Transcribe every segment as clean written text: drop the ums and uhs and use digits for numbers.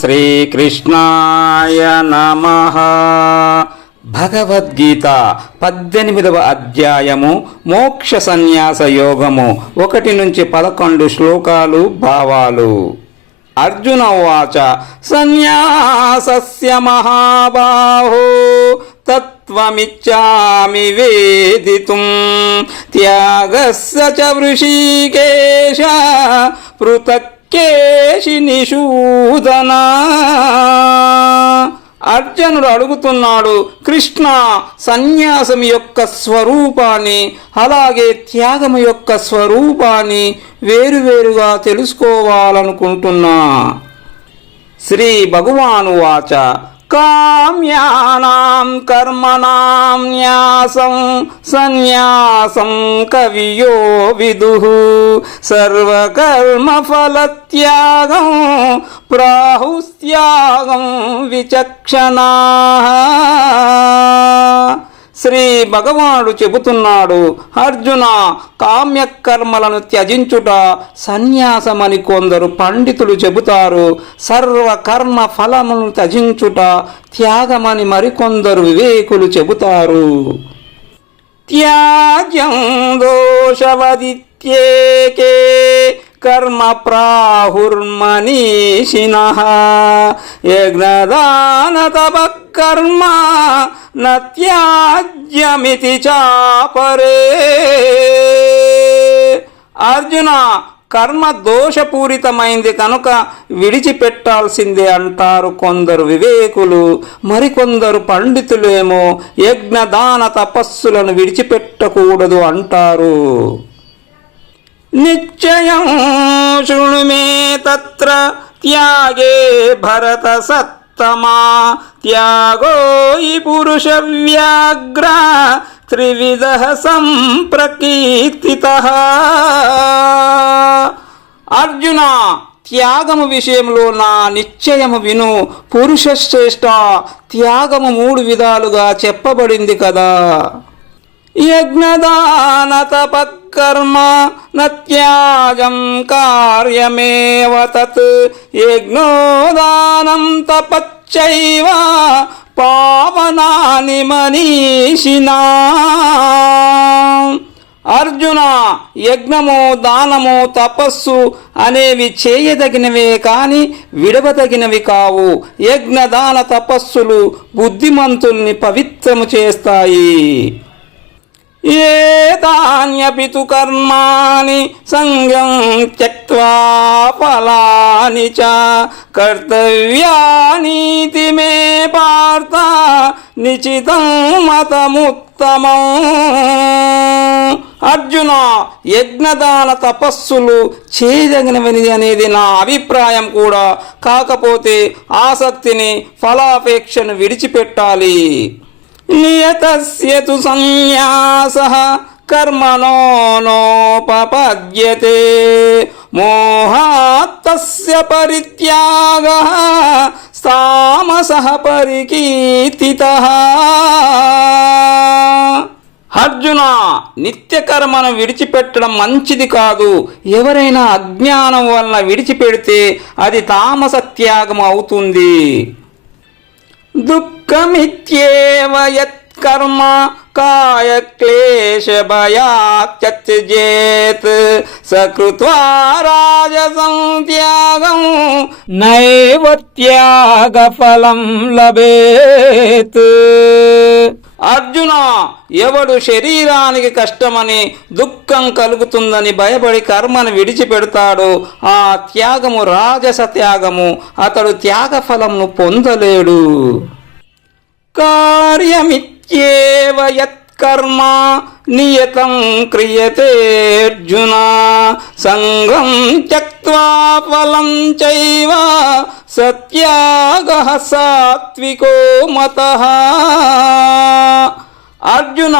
శ్రీకృష్ణాయ నమః. భగవద్గీత 18వ అధ్యాయము మోక్ష సన్యాస యోగము 1 నుంచి 11 శ్లోకాలు భావాలు. అర్జున ఉవాచ సన్యాసస్య మహాబాహో తత్వమిచ్చామి వేదితుం త్యాగస్య చ వృషీకేశ పృథక్కేశి నిషూదన. అర్జునుడు అడుగుతున్నాడు, కృష్ణ, సన్యాసం యొక్క స్వరూపాన్ని అలాగే త్యాగము యొక్క స్వరూపాన్ని వేరువేరుగా తెలుసుకోవాలనుకుంటున్నా. శ్రీ భగవాను వాచ కామ్యానాం కర్మణాం న్యాసం సన్యాసం కవియో విదుః సర్వకర్మ ఫలత్యాగం ప్రాహుస్త్యాగం విచక్షణాః. శ్రీ భగవానుడు చెబుతున్నాడు, అర్జున, కామ్యకర్మలను త్యజించుట సన్యాసమని కొందరు పండితులు చెబుతారు. సర్వకర్మ ఫలములను త్యజించుట త్యాగమని మరికొందరు వివేకులు చెబుతారు. త్యాజ్యం దోషవదిత్యేకే కర్మ ప్రాహుర్మనీషిణః యజ్ఞదాన తపః కర్మ న త్యాజ్యమితి చాపరే. అర్జున, కర్మ దోషపూరితమైంది కనుక విడిచిపెట్టాల్సిందే అంటారు కొందరు వివేకులు. మరికొందరు పండితులేమో యజ్ఞదాన తపస్సులను విడిచిపెట్టకూడదు అంటారు. నిశ్చయం శృణు మే తత్ర త్యాగే భరత సత్తమా త్యాగో హి పురుష వ్యాఘ్ర త్రివిధః సంప్రకీర్తితః. అర్జున, త్యాగము విషయంలో నా నిశ్చయము విను. పురుషశ్రేష్ఠ, త్యాగము 3 విధాలుగా చెప్పబడింది కదా. యజ్ఞదాన తపఃకర్మ న త్యాజం కార్యమేవ తత్ యజ్ఞోదానం తపశ్చైవ పావనాని మనీషిణా. అర్జున, యజ్ఞము, దానము, తపస్సు అనేవి చేయదగినవే కాని విడవదగినవి కావు. యజ్ఞదాన తపస్సులు బుద్ధిమంతుల్ని పవిత్రము చేస్తాయి. ఏతాన్యపి తు కర్మాణి సంగం త్యక్త్వా ఫలాని చ కర్తవ్యానీతి మే పార్థ నిశ్చితం మతముత్తమం. అర్జున, యజ్ఞదాన తపస్సులు చేయదగినవి అనేది నా అభిప్రాయం కూడా. కాకపోతే ఆసక్తిని, ఫలాపేక్షను విడిచిపెట్టాలి. నియతస్య తు సన్యాసః కర్మణో నోపపద్యతే మోహాత్ తస్య పరిత్యాగః తామసః పరికీర్తితః. అర్జున, నిత్యకర్మను విడిచిపెట్టడం మంచిది కాదు. ఎవరైనా అజ్ఞానం వలన విడిచిపెడితే అది తామస త్యాగం అవుతుంది. దుఃఖమిత్యేవ యత్కర్మ కాయక్లేశ భయాత్ త్యజ్యేత్ సకృత్వా రాజసం త్యాగం నైవ త్యాగఫలం లభేత్. అర్జున, ఎవడు శరీరానికి కష్టమని, దుఃఖం కలుగుతుందని భయపడి కర్మను విడిచిపెడతాడో ఆ త్యాగము రాజస త్యాగము. అతడు త్యాగఫలంను పొందలేడు. కార్యమిత్యేవ యత్కర్మ నియతం క్రియతే అర్జున సంగం త్యక్త్వా ఫలం చైవ సత్యాగః సాత్వికో మతః. అర్జున,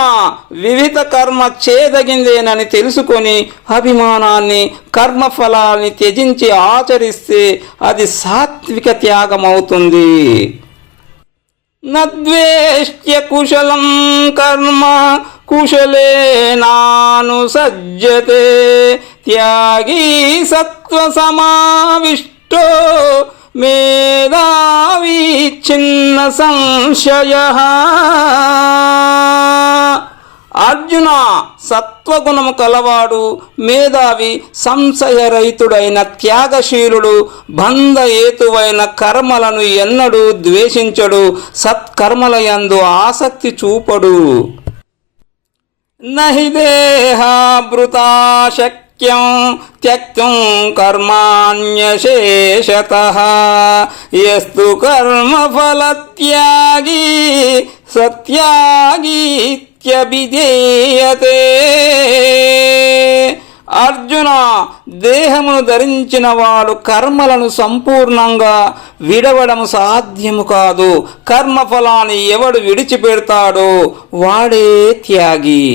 వివిధ కర్మ చేయదగిందేనని తెలుసుకొని అభిమానాన్ని, కర్మఫలాన్ని త్యజించి ఆచరిస్తే అది సాత్విక త్యాగం అవుతుంది. నద్వేష్ట్య కుశలం కర్మ కుశలేనానుసజ్జతే త్యాగీ సత్వసమావిష్టో మేధావి చిన్న సంశయ. అర్జున, సత్వగుణము కలవాడు మేధావి సంశయరహితుడైన త్యాగశీలుడు బంధహేతువైన కర్మలను ఎన్నడూ ద్వేషించడు, సత్కర్మలయందు ఆసక్తి చూపడు. నహి దేహాభృతా శక్యం త్యక్తుం కర్మాణ్యశేషతః యస్తు కర్మఫలత్యాగీ సత్యాగీత్యభిధీయతే. అర్జున, దేహమును ధరించిన వాడు కర్మలను సంపూర్ణంగా విడవడము సాధ్యము కాదు. కర్మఫలాన్ని ఎవడు విడిచిపెడతాడో వాడే త్యాగి.